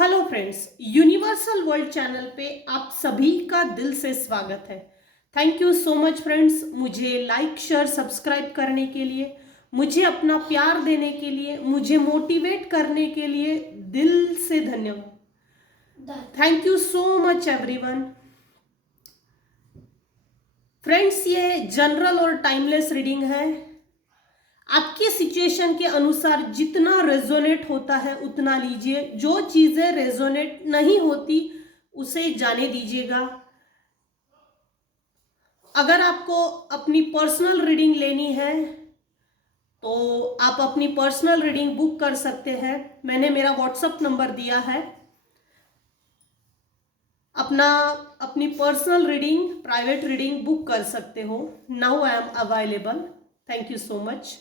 Hello friends, universal world channel पे आप सभी का दिल से स्वागत है। Thank you so much friends, मुझे लाइक शेयर सब्सक्राइब करने के लिए, मुझे अपना प्यार देने के लिए, मुझे मोटिवेट करने के लिए दिल से धन्यवाद। Thank you so much everyone. Friends, ये जनरल और टाइमलेस रीडिंग है। आपके सिचुएशन के अनुसार जितना रेजोनेट होता है उतना लीजिए, जो चीजें रेजोनेट नहीं होती उसे जाने दीजिएगा। अगर आपको अपनी पर्सनल रीडिंग लेनी है तो आप अपनी पर्सनल रीडिंग बुक कर सकते हैं। मैंने मेरा व्हाट्सएप नंबर दिया है। अपनी personal reading, private reading book कर सकते हो। Now I am available. Thank you so much.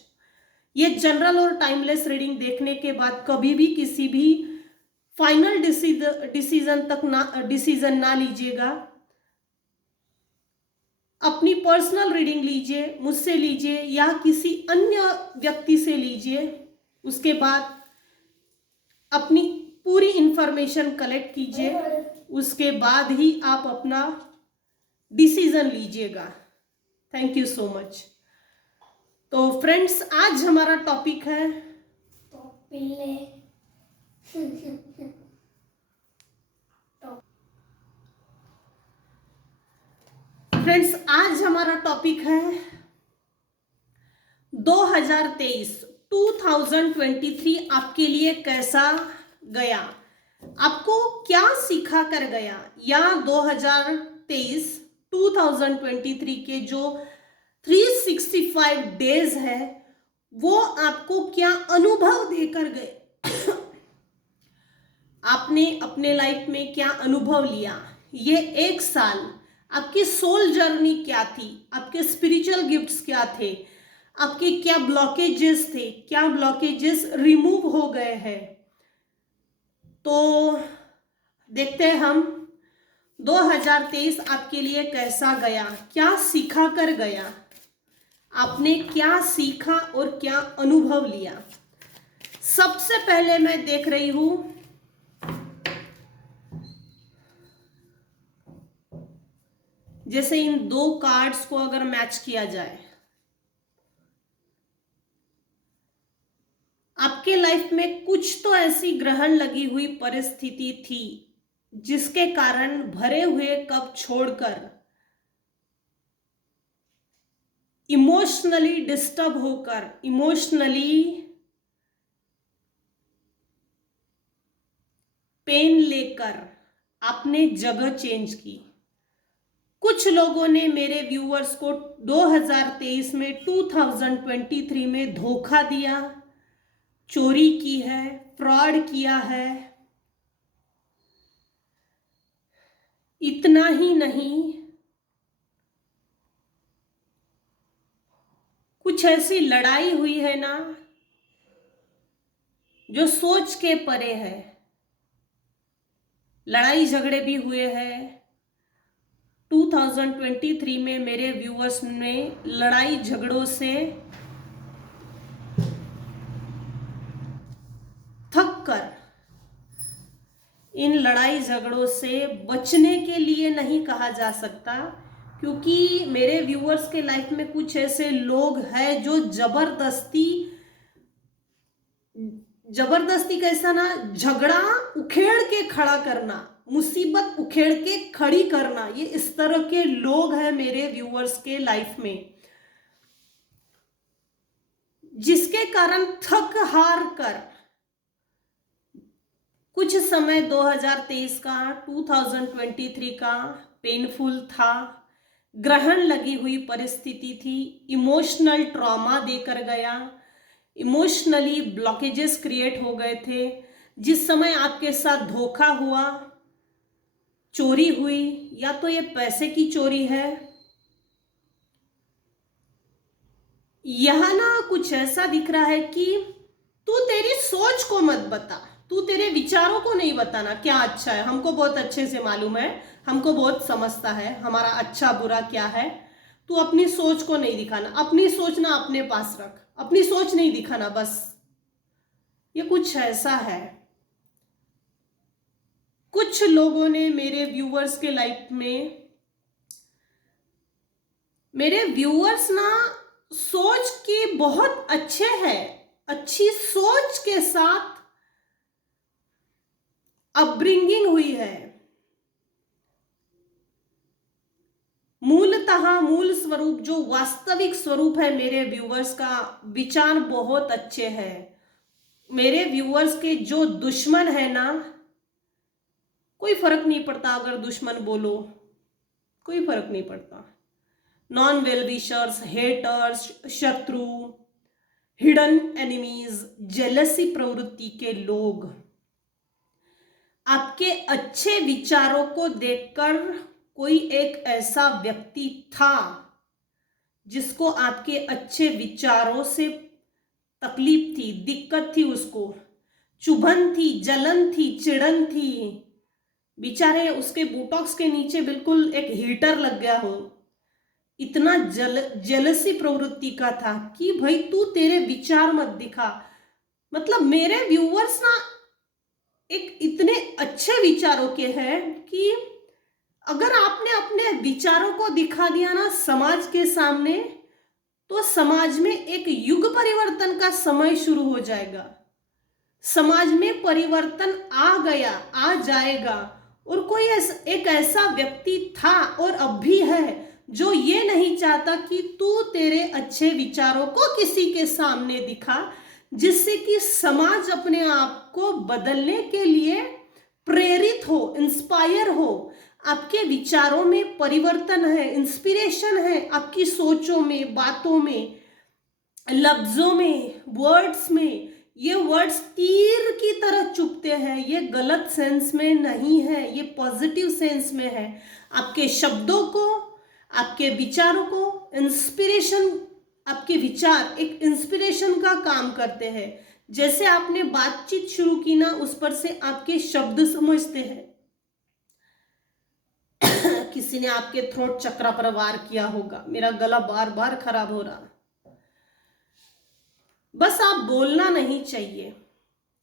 ये जनरल और टाइमलेस रीडिंग देखने के बाद कभी भी किसी भी फाइनल डिसीजन ना लीजिएगा। अपनी पर्सनल रीडिंग लीजिए, मुझसे लीजिए या किसी अन्य व्यक्ति से लीजिए। उसके बाद अपनी पूरी इंफॉर्मेशन कलेक्ट कीजिए, उसके बाद ही आप अपना डिसीजन लीजिएगा। Thank you so much. तो फ्रेंड्स, आज हमारा टॉपिक है फ्रेंड्स आज हमारा टॉपिक है 2023 आपके लिए कैसा गया, आपको क्या सिखा कर गया, या 2023 के जो 365 डेज है वो आपको क्या अनुभव देकर गए। आपने अपने लाइफ में क्या अनुभव लिया, ये एक साल आपकी सोल जर्नी क्या थी, आपके स्पिरिचुअल गिफ्ट्स क्या थे, आपके क्या ब्लॉकेजेस थे, क्या ब्लॉकेजेस रिमूव हो गए हैं। तो देखते हैं हम 2023 आपके लिए कैसा गया, क्या सिखा कर गया, आपने क्या सीखा और क्या अनुभव लिया। सबसे पहले मैं देख रही हूं जैसे इन दो कार्ड्स को अगर मैच किया जाए, आपके लाइफ में कुछ तो ऐसी ग्रहण लगी हुई परिस्थिति थी जिसके कारण भरे हुए कप छोड़कर इमोशनली डिस्टर्ब होकर, इमोशनली पेन लेकर आपने जगह चेंज की। कुछ लोगों ने मेरे व्यूअर्स को 2023 में 2023 में धोखा दिया, चोरी की है, फ्रॉड किया है। इतना ही नहीं, कुछ ऐसी लड़ाई हुई है ना जो सोच के परे है। लड़ाई झगड़े भी हुए हैं। 2023 में मेरे व्यूअर्स ने लड़ाई झगड़ों से थक कर, इन लड़ाई झगड़ों से बचने के लिए नहीं कहा जा सकता, क्योंकि मेरे व्यूअर्स के लाइफ में कुछ ऐसे लोग हैं जो जबरदस्ती कैसा ना, झगड़ा उखेड़ के खड़ा करना, मुसीबत उखेड़ के खड़ी करना, ये इस तरह के लोग हैं मेरे व्यूअर्स के लाइफ में, जिसके कारण थक हार कर कुछ समय 2023 का, 2023 का पेनफुल था। ग्रहण लगी हुई परिस्थिति थी, इमोशनल ट्रॉमा देकर गया, इमोशनली ब्लॉकेजेस क्रिएट हो गए थे। जिस समय आपके साथ धोखा हुआ, चोरी हुई, या तो ये पैसे की चोरी है, यह ना कुछ ऐसा दिख रहा है कि तू तेरी सोच को मत बता, तू तेरे विचारों को नहीं बताना क्या अच्छा है। हमको बहुत अच्छे से मालूम है, हमको बहुत समझता है हमारा अच्छा बुरा क्या है। तू अपनी सोच को नहीं दिखाना, अपनी सोच ना अपने पास रख, अपनी सोच नहीं दिखाना बस। ये कुछ ऐसा है। कुछ लोगों ने मेरे व्यूअर्स के लाइफ में, मेरे व्यूअर्स ना सोच के बहुत अच्छे हैं, अच्छी सोच के साथ अपब्रिंगिंग हुई है, मूलतः मूल स्वरूप जो वास्तविक स्वरूप है मेरे व्यूअर्स का, विचार बहुत अच्छे हैं। मेरे व्यूअर्स के जो दुश्मन है ना, कोई फर्क नहीं पड़ता अगर दुश्मन बोलो, कोई फर्क नहीं पड़ता। नॉन वेल विशर्स, हेटर्स, शत्रु, हिडन एनिमीज, जेलसी प्रवृत्ति के लोग आपके अच्छे विचारों को देखकर, कोई एक ऐसा व्यक्ति था जिसको आपके अच्छे विचारों से तकलीफ थी, दिक्कत थी, उसको चुभन थी, जलन थी, चिड़न थी, बेचारे उसके बोटॉक्स के नीचे बिल्कुल एक हीटर लग गया हो, इतना जेलसी प्रवृत्ति का था कि भाई तू तेरे विचार मत दिखा। मतलब मेरे व्यूअर्स ना एक इतने अच्छे विचारों के हैं कि अगर आपने अपने विचारों को दिखा दिया ना समाज के सामने, तो समाज में एक युग परिवर्तन का समय शुरू हो जाएगा। समाज में परिवर्तन आ जाएगा। और कोई एक ऐसा व्यक्ति था और अब भी है जो ये नहीं चाहता कि तू तेरे अच्छे विचारों को किसी के सामने दिखा, जिससे कि समाज अपने आप को बदलने के लिए प्रेरित हो, इंस्पायर हो। आपके विचारों में परिवर्तन है, इंस्पिरेशन है, आपकी सोचों में, बातों में, लफ्जों में, वर्ड्स में। ये वर्ड्स तीर की तरह चुभते हैं, ये गलत सेंस में नहीं है, ये पॉजिटिव सेंस में है। आपके शब्दों को, आपके विचारों को इंस्पिरेशन, आपके विचार एक इंस्पिरेशन का काम करते हैं। जैसे आपने बातचीत शुरू की ना, उस पर से आपके शब्द समझते हैं। किसी ने आपके थ्रोट चक्र पर वार किया होगा। मेरा गला बार बार खराब हो रहा। बस आप बोलना नहीं चाहिए,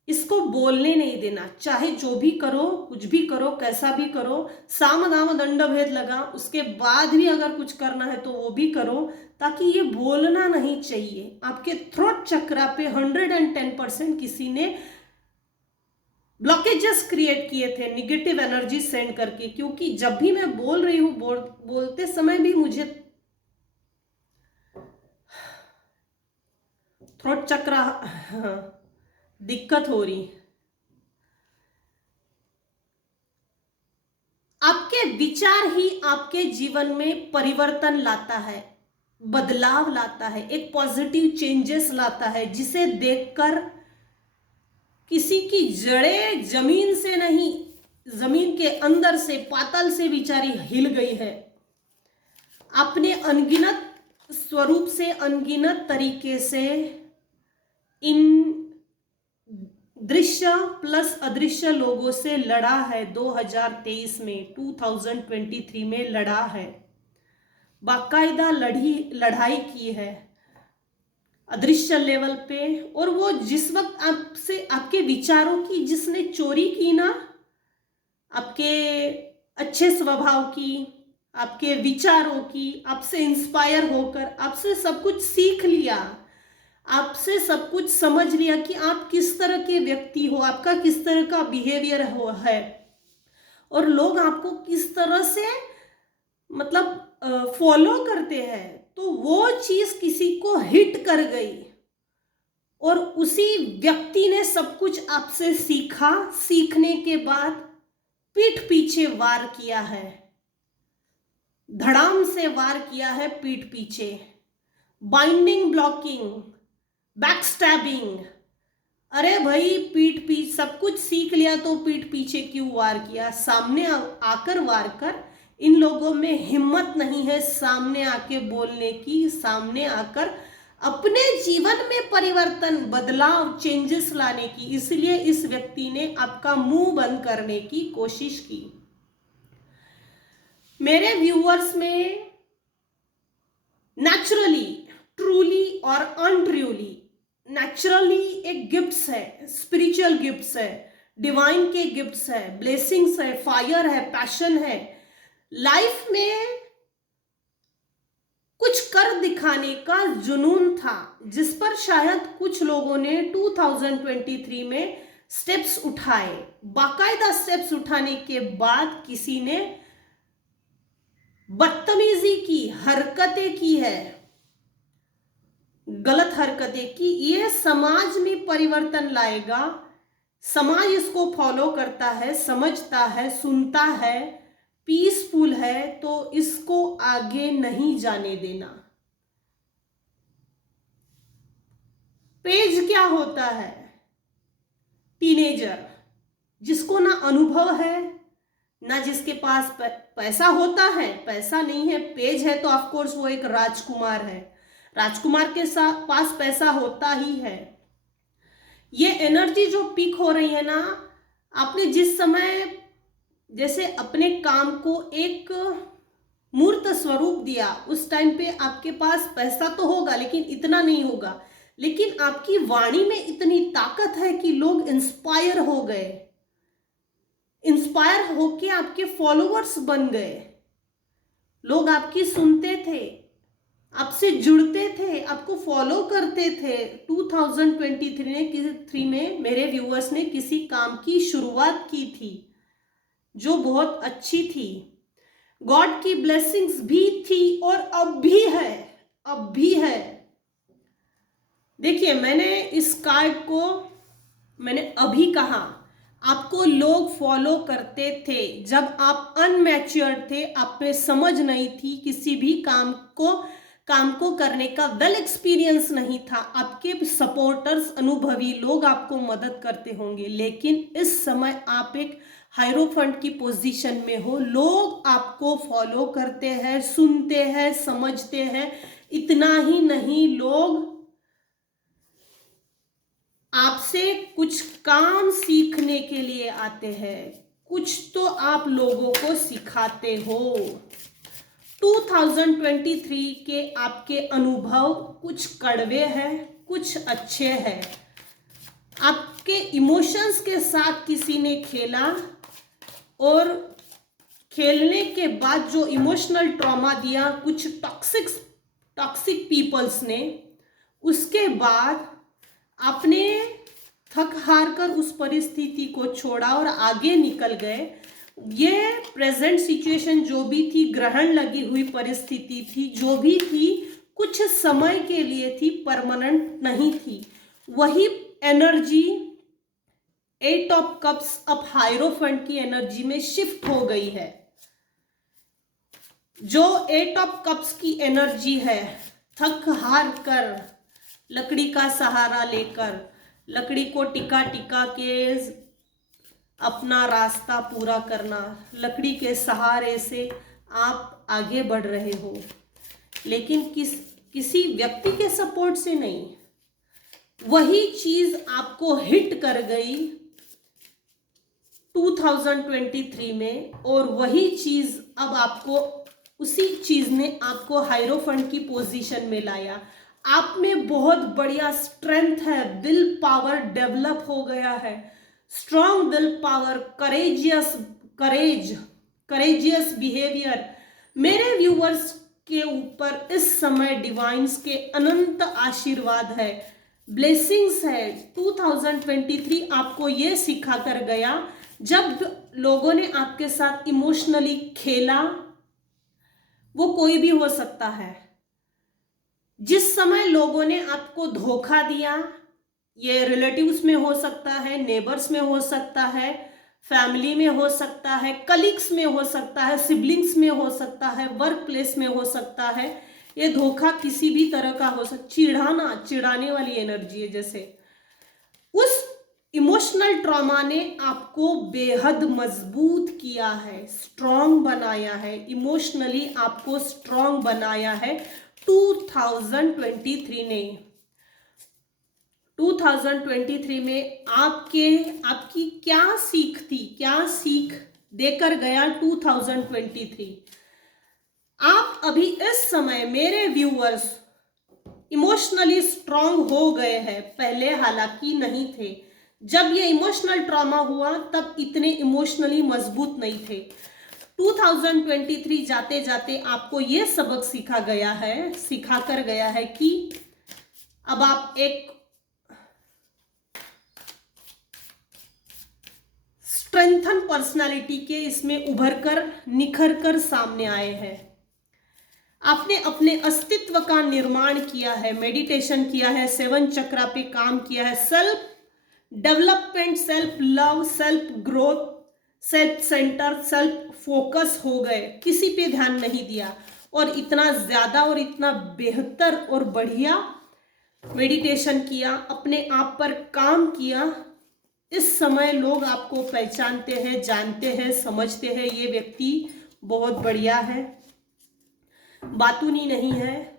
इसको बोलने नहीं देना। चाहे जो भी करो, कुछ भी करो, कैसा भी करो, साम दाम दंड भेद लगा, उसके बाद भी अगर कुछ करना है तो वो भी करो, ताकि ये बोलना नहीं चाहिए। आपके थ्रोट चक्र पे 110% किसी ने ब्लॉकेजेस क्रिएट किए थे निगेटिव एनर्जी सेंड करके। क्योंकि जब भी मैं बोल रही हूँ, बोलते समय भी मुझे थ्रोट चक्र दिक्कत हो रही। आपके विचार ही आपके जीवन में परिवर्तन लाता है, बदलाव लाता है, एक पॉजिटिव चेंजेस लाता है, जिसे देखकर किसी की जड़ें जमीन से नहीं, जमीन के अंदर से, पाताल से बेचारी हिल गई है। आपने अनगिनत स्वरूप से, अनगिनत तरीके से इन दृश्य प्लस अदृश्य लोगों से लड़ा है। 2023 में, 2023 में लड़ा है, बाकायदा लड़ाई की है अदृश्य लेवल पे। और वो जिस वक्त आपसे, आपके विचारों की जिसने चोरी की ना, आपके अच्छे स्वभाव की, आपके विचारों की, आपसे इंस्पायर होकर आपसे सब कुछ सीख लिया, आपसे सब कुछ समझ लिया कि आप किस तरह के व्यक्ति हो, आपका किस तरह का बिहेवियर है, और लोग आपको किस तरह से मतलब फॉलो करते हैं, तो वो चीज किसी को हिट कर गई और उसी व्यक्ति ने सब कुछ आपसे सीखा। सीखने के बाद पीठ पीछे वार किया है, धड़ाम से वार किया है पीठ पीछे। Binding, blocking, backstabbing. अरे भाई, पीठ पीछे सब कुछ सीख लिया तो पीठ पीछे क्यों वार किया? सामने आकर वार कर। इन लोगों में हिम्मत नहीं है सामने आके बोलने की, सामने आकर अपने जीवन में परिवर्तन, बदलाव, चेंजेस लाने की। इसलिए इस व्यक्ति ने आपका मुंह बंद करने की कोशिश की। मेरे व्यूअर्स में नेचुरली, ट्रूली और अनट्रूली, नेचुरली एक गिफ्ट्स है, स्पिरिचुअल गिफ्ट्स है, डिवाइन के गिफ्ट्स है, ब्लेसिंग्स है, फायर है, पैशन है। लाइफ में कुछ कर दिखाने का जुनून था, जिस पर शायद कुछ लोगों ने 2023 में स्टेप्स उठाए। बाकायदा स्टेप्स उठाने के बाद किसी ने बदतमीजी की, हरकतें की है, गलत हरकतें की। ये समाज में परिवर्तन लाएगा। समाज इसको फॉलो करता है, समझता है, सुनता है, पीसफुल है, तो इसको आगे नहीं जाने देना। पेज क्या होता है? टीनेजर, जिसको ना अनुभव है, ना जिसके पास पैसा होता है, पैसा नहीं है, पेज है, तो ऑफ कोर्स वो एक राजकुमार है। राजकुमार के साथ पास पैसा होता ही है। ये एनर्जी जो पीक हो रही है ना, आपने जिस समय जैसे अपने काम को एक मूर्त स्वरूप दिया, उस टाइम पे आपके पास पैसा तो होगा लेकिन इतना नहीं होगा, लेकिन आपकी वाणी में इतनी ताकत है कि लोग इंस्पायर हो गए, इंस्पायर होके आपके फॉलोअर्स बन गए। लोग आपकी सुनते थे, आपसे जुड़ते थे, आपको फॉलो करते थे। 2023 में मेरे व्यूअर्स ने किसी काम की शुरुआत की थी जो बहुत अच्छी थी। गॉड की ब्लेसिंग्स भी थी और अब भी है, अब भी है। देखिए, मैंने इस कार्ड को मैंने अभी कहा, आपको लोग फॉलो करते थे जब आप अनमैच्योर थे, आप में समझ नहीं थी, किसी भी काम को करने का वेल एक्सपीरियंस नहीं था। आपके सपोर्टर्स, अनुभवी लोग आपको मदद करते होंगे, लेकिन इस समय आप एक हायरोफंट की पोजीशन में हो। लोग आपको फॉलो करते हैं, सुनते हैं, समझते हैं। इतना ही नहीं, लोग आपसे कुछ काम सीखने के लिए आते हैं, कुछ तो आप लोगों को सिखाते हो। 2023 के आपके अनुभव कुछ कड़वे हैं, कुछ अच्छे हैं। आपके इमोशंस के साथ किसी ने खेला और खेलने के बाद जो इमोशनल ट्रॉमा दिया कुछ टॉक्सिक पीपल्स ने, उसके बाद आपने थक हार कर उस परिस्थिति को छोड़ा और आगे निकल गए। ये प्रेजेंट सिचुएशन जो भी थी, ग्रहण लगी हुई परिस्थिति थी, जो भी थी, कुछ समय के लिए थी, परमानेंट नहीं थी। वही एनर्जी 8 ऑफ कप्स अब हायरोफंट की एनर्जी में शिफ्ट हो गई है। जो 8 ऑफ कप्स की एनर्जी है, थक हार कर, लकड़ी का सहारा लेकर, लकड़ी को टिका टिका के अपना रास्ता पूरा करना, लकड़ी के सहारे से आप आगे बढ़ रहे हो, लेकिन किसी व्यक्ति के सपोर्ट से नहीं। वही चीज आपको हिट कर गई 2023 में, और वही चीज अब आपको, उसी चीज ने आपको हायरोफंट की पोजीशन में लाया। आप में बहुत बढ़िया स्ट्रेंथ है, विल पावर डेवलप हो गया है, strong will power, courageous behaviour. मेरे व्यूअर्स के ऊपर इस समय डिवाइन्स के अनंत आशीर्वाद है, ब्लेसिंग्स है। 2023 आपको ये सिखा कर गया, जब लोगों ने आपके साथ इमोशनली खेला, वो कोई भी हो सकता है, जिस समय लोगों ने आपको धोखा दिया, ये रिलेटिव्स में हो सकता है, नेबर्स में हो सकता है, फैमिली में हो सकता है, कलीग्स में हो सकता है, सिबलिंग्स में हो सकता है, वर्क प्लेस में हो सकता है। ये धोखा किसी भी तरह का हो सकता, चिढ़ाने वाली एनर्जी है। जैसे उस इमोशनल ट्रॉमा ने आपको बेहद मजबूत किया है, स्ट्रॉन्ग बनाया है, इमोशनली आपको स्ट्रॉन्ग बनाया है 2023 ने। 2023 में आपकी क्या सीख थी, क्या सीख देकर गया 2023? आप अभी इस समय मेरे व्यूअर्स इमोशनली स्ट्रांग हो गए हैं, पहले हालांकि नहीं थे। जब ये इमोशनल ट्रॉमा हुआ तब इतने इमोशनली मजबूत नहीं थे। 2023 जाते जाते आपको ये सबक सिखा कर गया है कि अब आप एक स्ट्रेंथन पर्सनालिटी के इसमें उभर कर निखर कर सामने आए हैं। आपने अपने अस्तित्व का निर्माण किया है, मेडिटेशन किया है, 7 चक्रा पे काम किया है, self development, self love, self growth, self centre, self focus हो गए, किसी पे ध्यान नहीं दिया और इतना ज्यादा और इतना बेहतर और बढ़िया मेडिटेशन किया, अपने आप पर काम किया। इस समय लोग आपको पहचानते हैं, जानते हैं, समझते हैं ये व्यक्ति बहुत बढ़िया है, बातूनी नहीं है।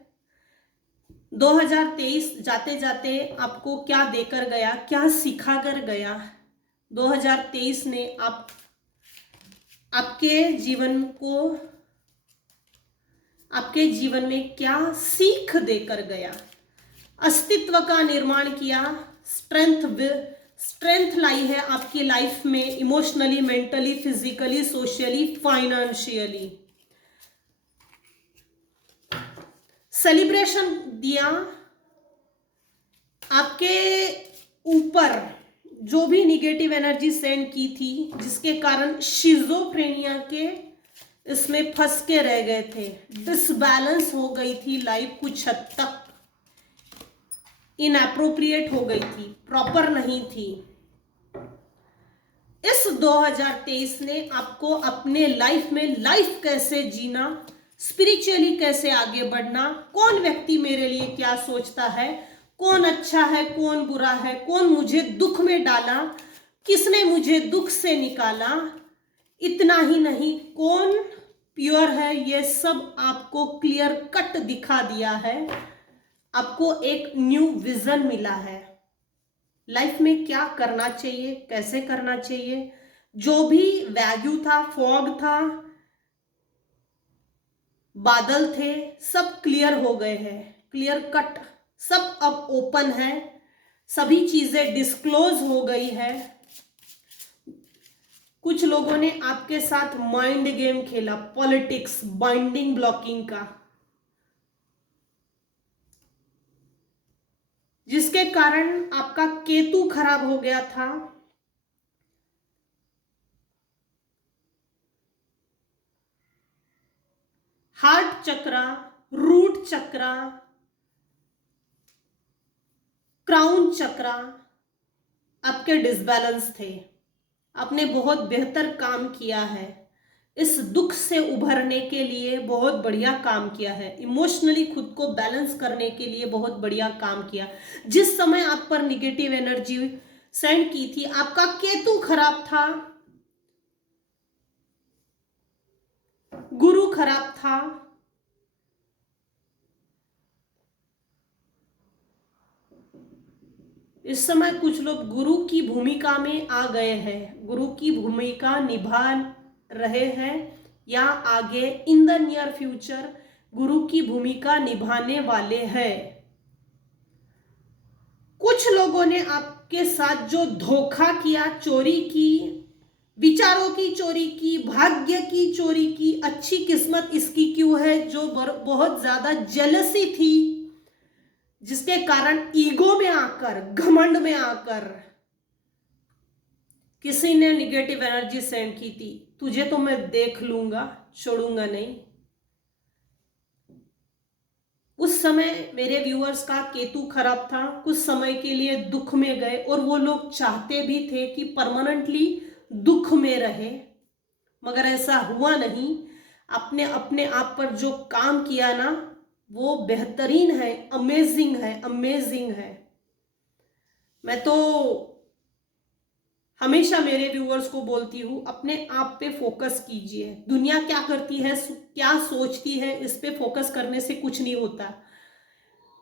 2023 जाते जाते आपको क्या देकर गया, क्या सिखा कर गया? 2023 ने आपके जीवन में क्या सीख देकर गया? अस्तित्व का निर्माण किया, स्ट्रेंथ लाई है आपकी लाइफ में, emotionally, mentally, physically, socially, financially. Celebration दिया आपके ऊपर जो भी निगेटिव एनर्जी सेंड की थी, जिसके कारण शिजोफ्रेनिया के इसमें फंस के रह गए थे, डिसबैलेंस हो गई थी लाइफ, कुछ हद तक इनएप्रोप्रिएट हो गई थी, प्रॉपर नहीं थी। इस 2023 ने आपको अपने लाइफ में लाइफ कैसे जीना, स्पिरिचुअली कैसे आगे बढ़ना, कौन व्यक्ति मेरे लिए क्या सोचता है, कौन अच्छा है, कौन बुरा है, कौन मुझे दुख में डाला, किसने मुझे दुख से निकाला, इतना ही नहीं कौन प्योर है, ये सब आपको क्लियर कट दिखा दिया है। आपको एक न्यू विजन मिला है, लाइफ में क्या करना चाहिए, कैसे करना चाहिए। जो भी वैग्यू था, फॉग था, बादल थे, सब क्लियर हो गए हैं, क्लियर कट, सब अब ओपन है, सभी चीजें डिस्क्लोज हो गई है। कुछ लोगों ने आपके साथ माइंड गेम खेला, पॉलिटिक्स, बाइंडिंग ब्लॉकिंग का, जिसके कारण आपका केतु खराब हो गया था। हार्ट चक्रा, रूट चक्रा, क्राउन चक्रा आपके डिसबैलेंस थे। आपने बहुत बेहतर काम किया है, इस दुख से उभरने के लिए बहुत बढ़िया काम किया है, इमोशनली खुद को बैलेंस करने के लिए बहुत बढ़िया काम किया। जिस समय आप पर निगेटिव एनर्जी सेंड की थी, आपका केतु खराब था, गुरु खराब था, इस समय कुछ लोग गुरु की भूमिका में आ गए हैं, गुरु की भूमिका निभा रहे हैं या आगे इन द नियर फ्यूचर गुरु की भूमिका निभाने वाले हैं। कुछ लोगों ने आपके साथ जो धोखा किया, चोरी की, विचारों की चोरी की, भाग्य की चोरी की, अच्छी किस्मत इसकी क्यों है, जो बहुत ज्यादा जेलसी थी, जिसके कारण ईगो में आकर, घमंड में आकर किसी ने निगेटिव एनर्जी सेंड की थी, तुझे तो मैं देख लूंगा, छोड़ूंगा नहीं। उस समय मेरे व्यूअर्स का केतु खराब था, कुछ समय के लिए दुख में गए और वो लोग चाहते भी थे कि परमानेंटली दुख में रहे, मगर ऐसा हुआ नहीं। आपने अपने आप पर जो काम किया ना, वो बेहतरीन है, अमेजिंग है, अमेजिंग है। मैं तो हमेशा मेरे व्यूअर्स को बोलती हूँ, अपने आप पे फोकस कीजिए। दुनिया क्या करती है, क्या सोचती है, इस पे फोकस करने से कुछ नहीं होता।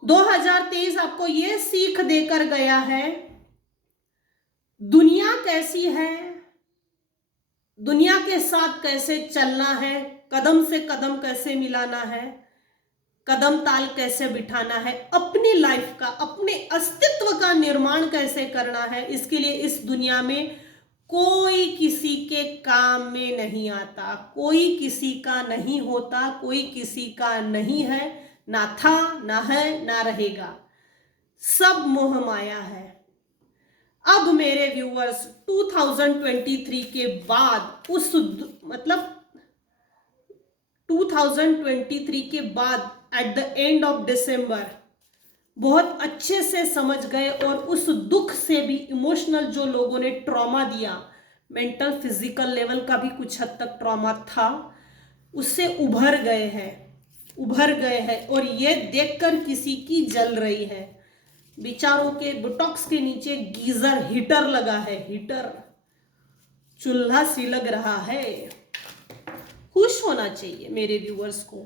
2023 आपको ये सीख देकर गया है, दुनिया कैसी है, दुनिया के साथ कैसे चलना है, कदम से कदम कैसे मिलाना है। कदम ताल कैसे बिठाना है, अपनी लाइफ का, अपने अस्तित्व का निर्माण कैसे करना है, इसके लिए इस दुनिया में कोई किसी के काम में नहीं आता, कोई किसी का नहीं होता, कोई किसी का नहीं है, ना था, ना है, ना रहेगा, सब मोह माया है। अब मेरे व्यूअर्स 2023 के बाद मतलब 2023 के बाद at the end of December बहुत अच्छे से समझ गए और उस दुख से भी इमोशनल जो लोगों ने ट्रॉमा दिया, मेंटल फिजिकल लेवल का भी कुछ हद तक ट्रॉमा था, उससे उभर गए हैं और ये देखकर किसी की जल रही है। बेचारों के बुटॉक्स के नीचे गीजर हीटर लगा है, हीटर चूल्हा सी लग रहा है। खुश होना चाहिए मेरे व्यूअर्स को।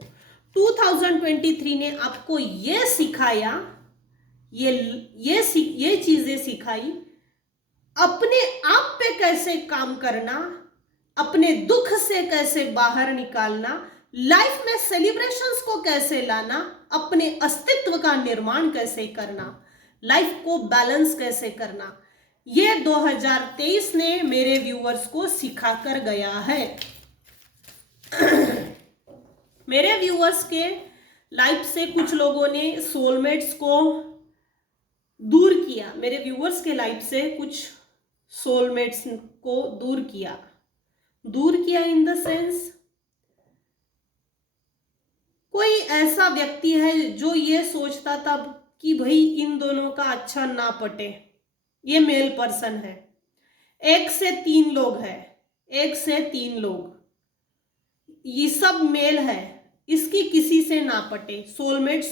2023 ने आपको ये सिखाया, ये चीजें सिखाई, अपने आप पे कैसे काम करना, अपने दुख से कैसे बाहर निकालना, लाइफ में सेलिब्रेशंस को कैसे लाना, अपने अस्तित्व का निर्माण कैसे करना, लाइफ को बैलेंस कैसे करना, ये 2023 ने मेरे व्यूअर्स को सिखा कर गया है। मेरे व्यूअर्स के लाइफ से कुछ लोगों ने सोलमेट्स को दूर किया, मेरे व्यूअर्स के लाइफ से कुछ सोलमेट्स को दूर किया इन द सेंस, कोई ऐसा व्यक्ति है जो ये सोचता था कि भाई इन दोनों का अच्छा ना पटे, ये मेल पर्सन है, 1 से 3 लोग हैं, 1 से 3 लोग, ये सब मेल है, इसकी किसी से ना पटे। सोलमेट्स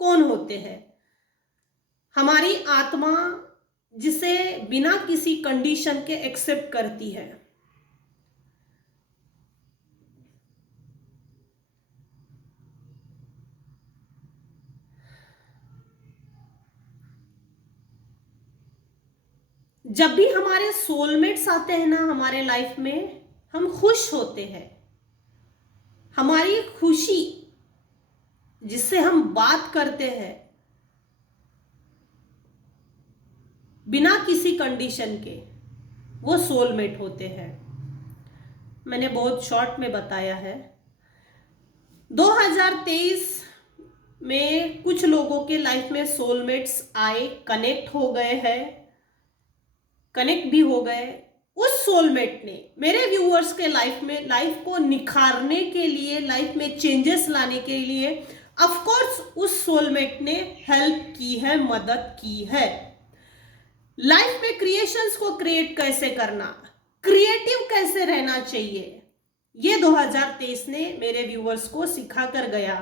कौन होते हैं? हमारी आत्मा जिसे बिना किसी कंडीशन के एक्सेप्ट करती है। जब भी हमारे सोलमेट्स आते हैं ना हमारे लाइफ में, हम खुश होते हैं। हमारी खुशी जिससे हम बात करते हैं बिना किसी कंडीशन के, वो सोलमेट होते हैं। मैंने बहुत शॉर्ट में बताया है। 2023 में कुछ लोगों के लाइफ में सोलमेट्स आए, कनेक्ट हो गए हैं, कनेक्ट भी हो गए। उस सोलमेट ने मेरे व्यूअर्स के लाइफ में, लाइफ को निखारने के लिए, लाइफ में चेंजेस लाने के लिए, ऑफ कोर्स उस सोलमेट ने हेल्प की है, मदद की है। लाइफ में क्रिएशंस को क्रिएट कैसे करना, क्रिएटिव कैसे रहना चाहिए, ये 2023 ने मेरे व्यूअर्स को सिखा कर गया।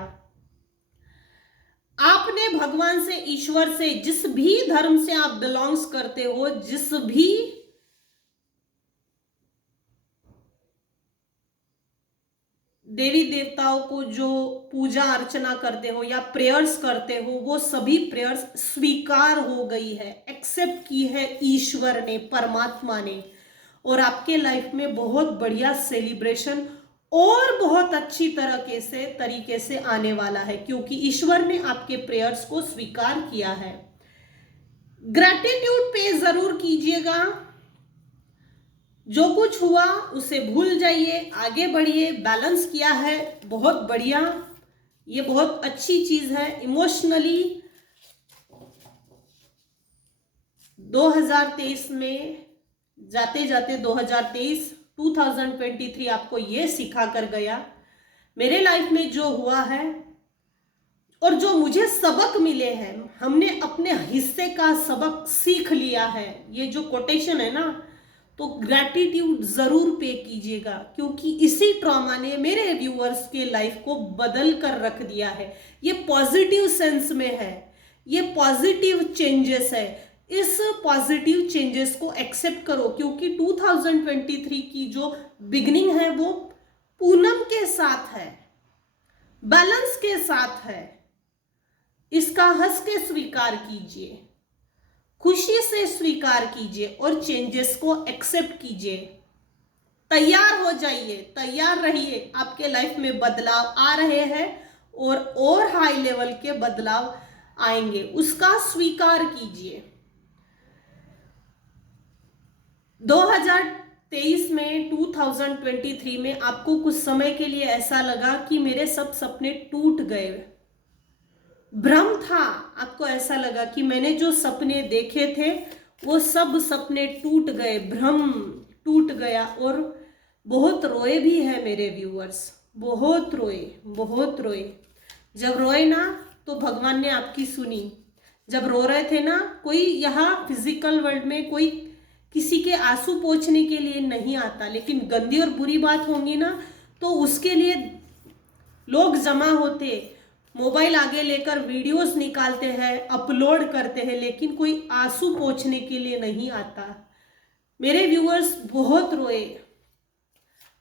आपने भगवान से, ईश्वर से, जिस भी धर्म से आप बिलोंग्स करते हो, जिस भी देवी देवताओं को जो पूजा अर्चना करते हो या प्रेयर्स करते हो, वो सभी प्रेयर्स स्वीकार हो गई है, एक्सेप्ट की है ईश्वर ने, परमात्मा ने, और आपके लाइफ में बहुत बढ़िया सेलिब्रेशन और बहुत अच्छी तरीके से आने वाला है, क्योंकि ईश्वर ने आपके प्रेयर्स को स्वीकार किया है। ग्रैटिट्यूड पे जरूर कीजिएगा। जो कुछ हुआ उसे भूल जाइए, आगे बढ़िए। बैलेंस किया है, बहुत बढ़िया, ये बहुत अच्छी चीज है। इमोशनली 2023 में जाते जाते 2023 आपको ये सिखा कर गया। मेरे लाइफ में जो हुआ है और जो मुझे सबक मिले हैं, हमने अपने हिस्से का सबक सीख लिया है। ये जो कोटेशन है ना, तो ग्रैटिट्यूड जरूर पे कीजिएगा, क्योंकि इसी ट्रॉमा ने मेरे व्यूअर्स के लाइफ को बदल कर रख दिया है। ये पॉजिटिव सेंस में है, ये पॉजिटिव चेंजेस है। इस पॉजिटिव चेंजेस को एक्सेप्ट करो, क्योंकि 2023 की जो बिगनिंग है वो पूनम के साथ है, बैलेंस के साथ है। इसका हंस के स्वीकार कीजिए, खुशी से स्वीकार कीजिए और चेंजेस को एक्सेप्ट कीजिए। तैयार हो जाइए, तैयार रहिए। आपके लाइफ में बदलाव आ रहे हैं और हाई लेवल के बदलाव आएंगे, उसका स्वीकार कीजिए। 2023 में 2023 में आपको कुछ समय के लिए ऐसा लगा कि मेरे सब सपने टूट गए, भ्रम था, आपको ऐसा लगा कि मैंने जो सपने देखे थे वो सब सपने टूट गए, भ्रम टूट गया। और बहुत रोए भी है मेरे व्यूअर्स, बहुत रोए, बहुत रोए। जब रोए ना तो भगवान ने आपकी सुनी। जब रो रहे थे ना, कोई यहाँ फिजिकल वर्ल्ड में कोई किसी के आंसू पोंछने के लिए नहीं आता, लेकिन गंदी और बुरी बात होंगी ना तो उसके लिए लोग जमा होते, मोबाइल आगे लेकर वीडियोस निकालते हैं, अपलोड करते हैं, लेकिन कोई आंसू पोंछने के लिए नहीं आता। मेरे व्यूअर्स बहुत रोए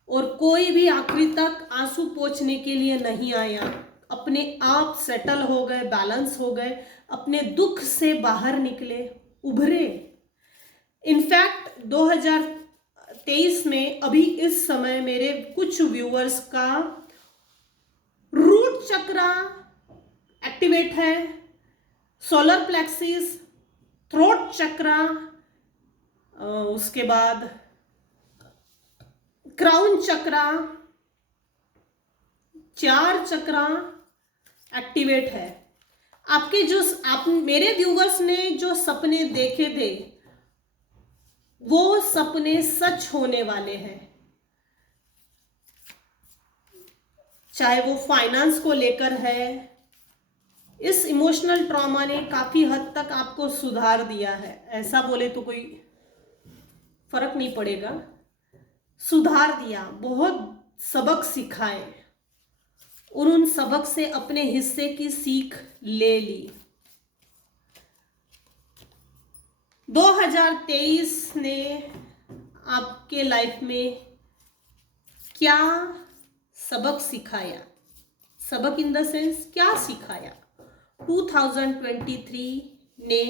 और कोई भी आखिरी तक आंसू पोंछने के लिए नहीं आया, अपने आप सेटल हो गए, बैलेंस हो गए, अपने दुख से बाहर निकले, उभरे। इनफैक्ट 2023 में अभी इस समय मेरे कुछ व्यूअर्स का रूट चक्रा एक्टिवेट है, सोलर प्लेक्सिस, थ्रोट चक्रा, उसके बाद क्राउन चक्रा, 4 चक्रा एक्टिवेट है। आपके जो आप मेरे व्यूवर्स ने जो सपने देखे थे वो सपने सच होने वाले हैं, चाहे वो फाइनेंस को लेकर है। इस इमोशनल ट्रॉमा ने काफी हद तक आपको सुधार दिया है, ऐसा बोले तो कोई फर्क नहीं पड़ेगा, सुधार दिया, बहुत सबक सिखाए और उन सबक से अपने हिस्से की सीख ले ली। 2023 ने आपके लाइफ में क्या सबक सिखाया, सबक इन द सेंस क्या सिखाया? 2023 ने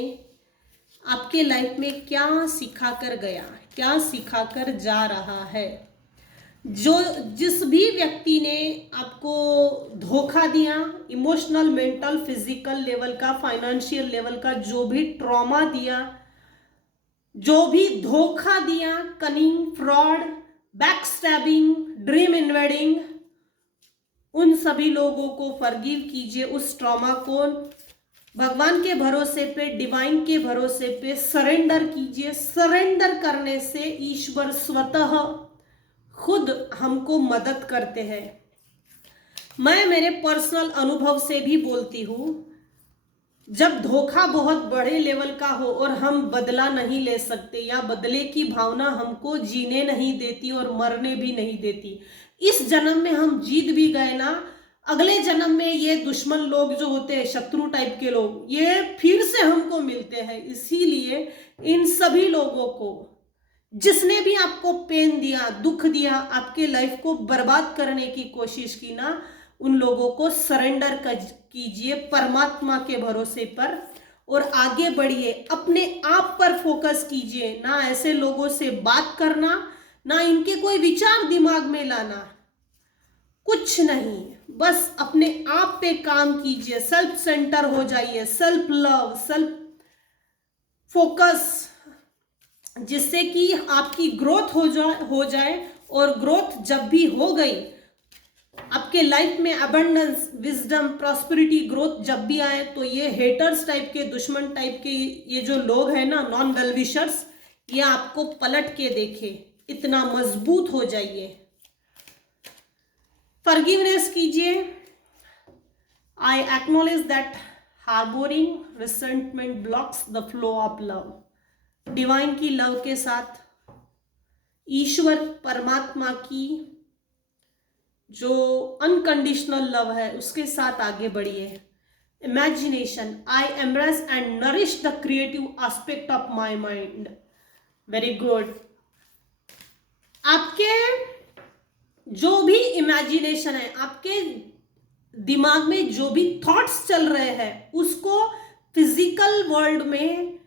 आपके लाइफ में क्या सिखा कर गया, क्या सिखा कर जा रहा है? जिस भी व्यक्ति ने आपको धोखा दिया, इमोशनल, मेंटल, फिजिकल लेवल का, फाइनेंशियल लेवल का, जो भी ट्रॉमा दिया, जो भी धोखा दिया, cunning, fraud, backstabbing, dream invading, उन सभी लोगों को फॉरगिव कीजिए, उस ट्रॉमा को भगवान के भरोसे पे, डिवाइन के भरोसे पे सरेंडर कीजिए। सरेंडर करने से ईश्वर स्वतः खुद हमको मदद करते हैं। मैं मेरे पर्सनल अनुभव से भी बोलती हूँ, जब धोखा बहुत बड़े लेवल का हो और हम बदला नहीं ले सकते या बदले की भावना हमको जीने नहीं देती और मरने भी नहीं देती, इस जन्म में हम जीत भी गए ना, अगले जन्म में ये दुश्मन लोग जो होते हैं, शत्रु टाइप के लोग, ये फिर से हमको मिलते हैं। इसीलिए इन सभी लोगों को, जिसने भी आपको पेन दिया, दुख दिया, आपके लाइफ को बर्बाद करने की कोशिश की ना, उन लोगों को सरेंडर कीजिए परमात्मा के भरोसे पर और आगे बढ़िए। अपने आप पर फोकस कीजिए, ना ऐसे लोगों से बात करना, ना इनके कोई विचार दिमाग में लाना, कुछ नहीं, बस अपने आप पे काम कीजिए, सेल्फ सेंटर हो जाइए, सेल्फ लव, सेल्फ फोकस, जिससे कि आपकी ग्रोथ हो जाए। और ग्रोथ जब भी हो गई, आपके लाइफ में अबंडेंस, विजडम, प्रॉस्पेरिटी, ग्रोथ जब भी आए, तो ये हेटर्स टाइप के, दुश्मन टाइप के ये जो लोग हैं ना, नॉन वेल विशर्स, ये आपको पलट के देखे, इतना मजबूत हो जाइए। फॉरगिवनेस कीजिए। I acknowledge that harbouring resentment blocks the flow of love. Divine की लव के साथ, ईश्वर परमात्मा की जो अनकंडीशनल लव है उसके साथ आगे बढ़िए। Imagination, I embrace and nourish the creative aspect of my mind. Very good. आपके जो भी इमेजिनेशन है, आपके दिमाग में जो भी थॉट्स चल रहे हैं, उसको फिजिकल वर्ल्ड में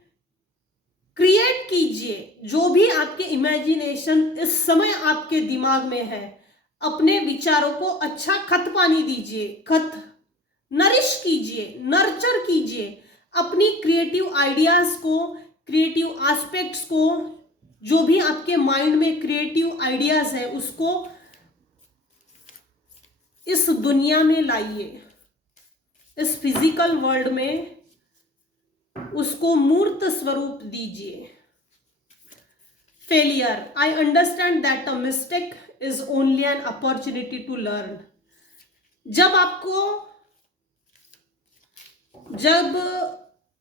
क्रिएट कीजिए। जो भी आपके इमेजिनेशन इस समय आपके दिमाग में है, अपने विचारों को अच्छा खत पानी दीजिए, खत नरिश कीजिए, नर्चर कीजिए अपनी क्रिएटिव आइडियाज को, क्रिएटिव एस्पेक्ट्स को, जो भी आपके माइंड में क्रिएटिव आइडियाज है उसको इस दुनिया में लाइए, इस फिजिकल वर्ल्ड में उसको मूर्त स्वरूप दीजिए। Failure, I understand that a mistake is only an opportunity to learn. जब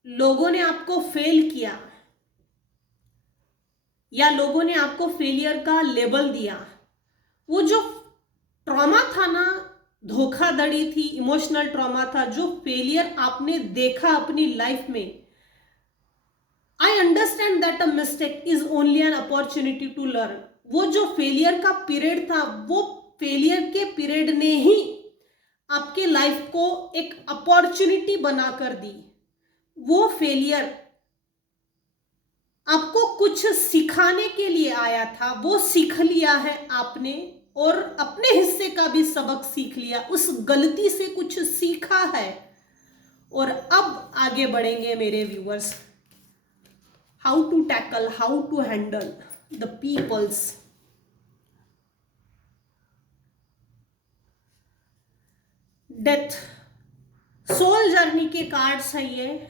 लोगों ने आपको फेल किया या लोगों ने आपको फेलियर का लेबल दिया, वो जो ट्रॉमा था ना, धोखाधड़ी थी, इमोशनल ट्रॉमा था, जो फेलियर आपने देखा अपनी लाइफ में, I understand that a mistake is only an opportunity to learn. वो जो फेलियर का पीरियड था, वो फेलियर के पीरियड ने ही आपके लाइफ को एक अपॉर्चुनिटी बनाकर दी। वो फेलियर आपको कुछ सिखाने के लिए आया था, वो सीख लिया है आपने, और अपने हिस्से का भी सबक सीख लिया, उस गलती से कुछ सीखा है, और अब आगे बढ़ेंगे मेरे viewers. How to tackle, how to handle the peoples. Death, soul journey के कार्ड्स है ये।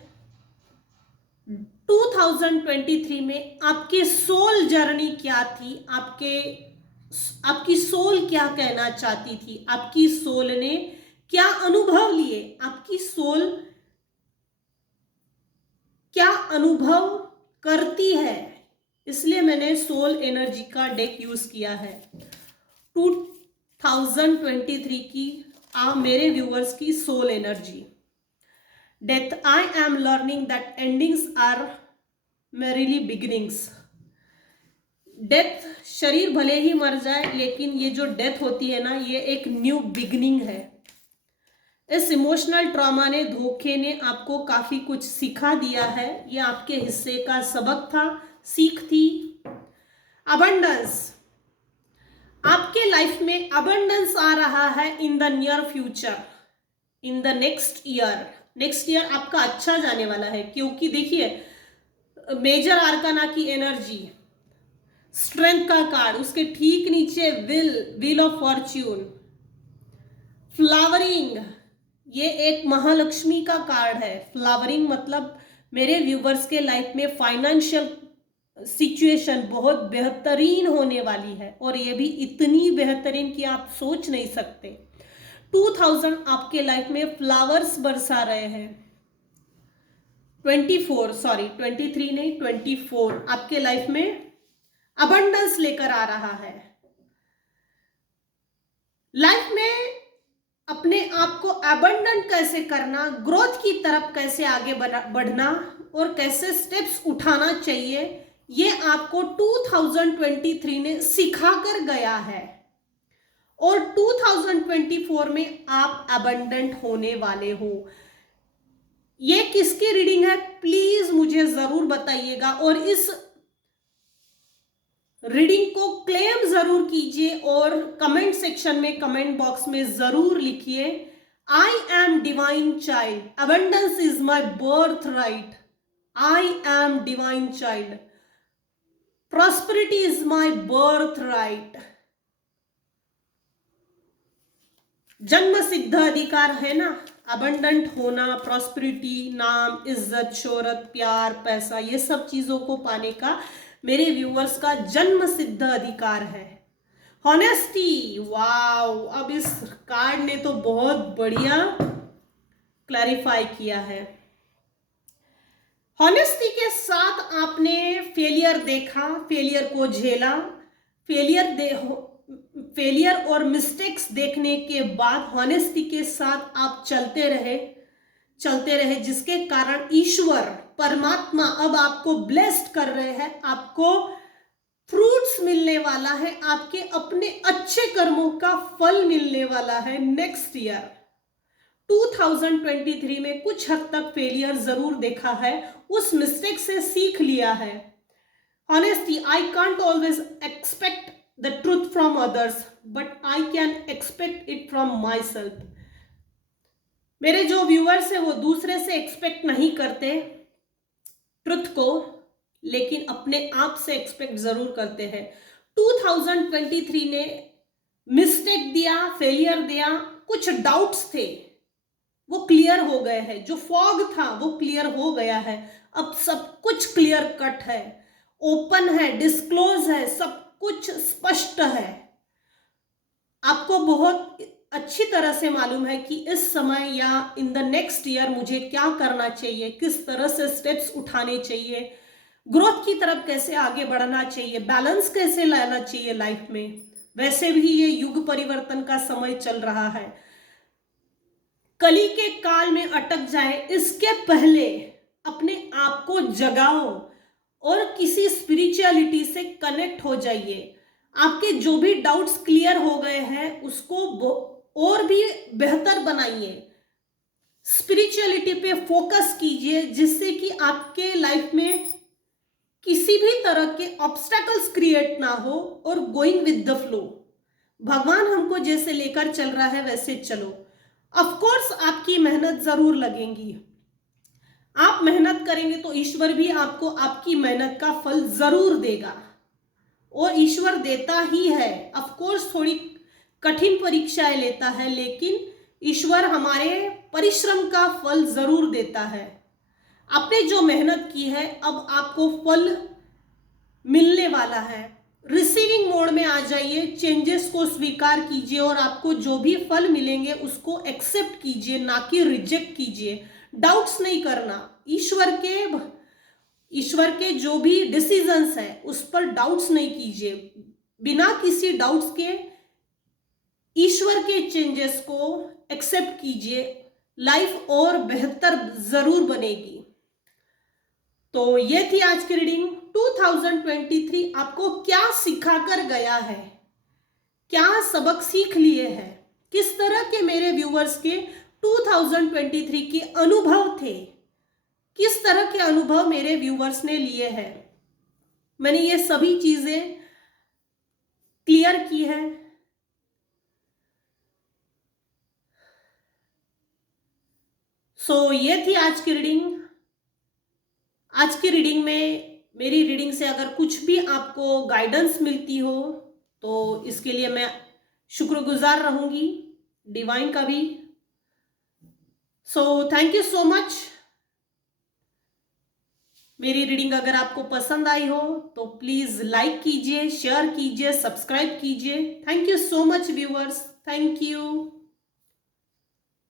2023 में आपके सोल जर्नी क्या थी, आपकी सोल क्या कहना चाहती थी, आपकी सोल ने क्या अनुभव लिए, आपकी सोल क्या अनुभव करती है, इसलिए मैंने सोल एनर्जी का डेक यूज किया है। 2023 की मेरे व्यूअर्स की soul energy. Death, I am learning that endings are merely beginnings. Death, शरीर भले ही मर जाए, लेकिन ये जो डेथ होती है ना, ये एक न्यू बिगिनिंग है। इस इमोशनल ट्रॉमा ने, धोखे ने आपको काफी कुछ सिखा दिया है, ये आपके हिस्से का सबक था, सीख थी। अबंडेंस, आपके लाइफ में अबंडेंस आ रहा है in the near future, in the next year. Next year आपका अच्छा जाने वाला है, क्योंकि देखिए मेजर आर्काना की एनर्जी, स्ट्रेंथ का कार्ड, उसके ठीक नीचे व्हील ऑफ फॉर्च्यून, फ्लावरिंग, ये एक महालक्ष्मी का कार्ड है। फ्लावरिंग मतलब मेरे व्यूवर्स के लाइफ में फाइनेंशियल सिचुएशन बहुत बेहतरीन होने वाली है, और ये भी इतनी बेहतरीन कि आप सोच नहीं सकते। 2000 आपके लाइफ में फ्लावर्स बरसा रहे हैं। 23 नहीं, 24 आपके लाइफ में अबंडेंस लेकर आ रहा है। लाइफ में अपने आप को अबंडेंट कैसे करना, ग्रोथ की तरफ कैसे आगे बढ़ना, और कैसे स्टेप्स उठाना चाहिए, ये आपको 2023 ने सिखा कर गया है, और 2024 में आप अबंडेंट होने वाले हो। ये किसकी रीडिंग है प्लीज मुझे जरूर बताइएगा, और इस रीडिंग को क्लेम जरूर कीजिए, और कमेंट सेक्शन में, कमेंट बॉक्स में जरूर लिखिए, I am divine child, abundance is my birth right, I am divine child, prosperity is my birth right. जन्म सिद्ध अधिकार है ना, अबंडेंट होना, प्रॉस्पेरिटी, नाम, इज्जत, शोहरत, प्यार, पैसा, ये सब चीजों को पाने का मेरे व्यूअर्स का जन्म सिद्ध अधिकार है। हॉनेस्टी, वाओ, अब इस कार्ड ने तो बहुत बढ़िया क्लैरिफाई किया है। हॉनेस्टी के साथ आपने फेलियर देखा, फेलियर को झेला, फेलियर और मिस्टेक्स देखने के बाद हॉनेस्टी के साथ आप चलते रहे, जिसके कारण ईश्वर, परमात्मा अब आपको ब्लेस्ड कर रहे हैं, आपको फ्रूट्स मिलने वाला है, आपके अपने अच्छे कर्मों का फल मिलने वाला है। नेक्स्ट ईयर 2023 में कुछ हद तक फेलियर जरूर देखा है, उस मिस्टेक से सीख लिया है। Honesty, I can't always expect the truth from others, but I can expect it from myself. मेरे जो व्यूअर्स हैं वो दूसरे से एक्सपेक्ट नहीं करते ट्रुथ को, लेकिन अपने आप से एक्सपेक्ट जरूर करते हैं। 2023 ने मिस्टेक दिया, फेलियर दिया, कुछ डाउट्स थे वो क्लियर हो गए हैं, जो फॉग था वो क्लियर हो गया है, अब सब कुछ क्लियर कट है, ओपन है, डिस्क्लोज है, सब कुछ स्पष्ट है। आपको बहुत अच्छी तरह से मालूम है कि इस समय या इन द नेक्स्ट ईयर मुझे क्या करना चाहिए, किस तरह से स्टेप्स उठाने चाहिए, ग्रोथ की तरफ कैसे आगे बढ़ना चाहिए, बैलेंस कैसे लाना चाहिए लाइफ में। वैसे भी ये युग परिवर्तन का समय चल रहा है, कली के काल में अटक जाए इसके पहले अपने आप को जगाओ और किसी स्पिरिचुअलिटी से कनेक्ट हो जाइए। आपके जो भी डाउट्स क्लियर हो गए हैं उसको और भी बेहतर बनाइए, स्पिरिचुअलिटी पे फोकस कीजिए, जिससे कि आपके लाइफ में किसी भी तरह के ऑब्स्टेकल्स क्रिएट ना हो और गोइंग विद द फ्लो। भगवान हमको जैसे लेकर चल रहा है वैसे चलो। ऑफ कोर्स आपकी मेहनत जरूर लगेगी, आप मेहनत करेंगे तो ईश्वर भी आपको आपकी मेहनत का फल जरूर देगा, और ईश्वर देता ही है। ऑफ कोर्स थोड़ी कठिन परीक्षाएं लेता है, लेकिन ईश्वर हमारे परिश्रम का फल जरूर देता है। आपने जो मेहनत की है अब आपको फल मिलने वाला है। रिसीविंग मोड में आ जाइए, चेंजेस को स्वीकार कीजिए और आपको जो भी फल मिलेंगे उसको एक्सेप्ट कीजिए, ना कि रिजेक्ट कीजिए। डाउट्स नहीं करना, ईश्वर के जो भी डिसीजंस है उस पर डाउट्स नहीं कीजिए। बिना किसी डाउट्स के ईश्वर के चेंजेस को एक्सेप्ट कीजिए, लाइफ और बेहतर जरूर बनेगी। तो ये थी आज की रीडिंग। 2023 आपको क्या सिखाकर गया है, क्या सबक सीख लिए हैं, किस तरह के मेरे व्यूअर्स के 2023 के अनुभव थे, किस तरह के अनुभव मेरे व्यूअर्स ने लिए हैं। मैंने ये सभी चीजें क्लियर की है। ये थी आज की रीडिंग। आज की रीडिंग में, मेरी रीडिंग से अगर कुछ भी आपको गाइडेंस मिलती हो तो इसके लिए मैं शुक्रगुजार रहूंगी, डिवाइन का भी। Thank you so much. मेरी रीडिंग अगर आपको पसंद आई हो तो प्लीज लाइक कीजिए, शेयर कीजिए, सब्सक्राइब कीजिए। Thank you so much viewers, thank you.